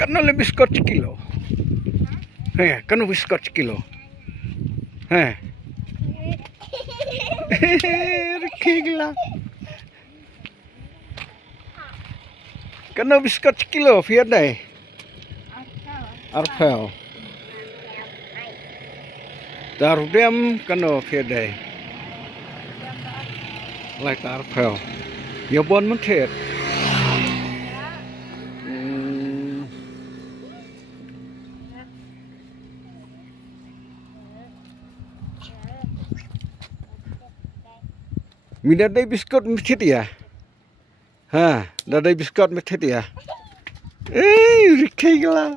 Kano le biskot kilo. Kano biskot kilo. Kigla. Kano biskot kilo phía đây. Arfel. Darudem kano phía đây. Like Arfel. Nhiều bon mất thiệt. Mình đã đây biscuit mất thiệt à? Đã đây biscuit mất thiệt à? Ê, kigla.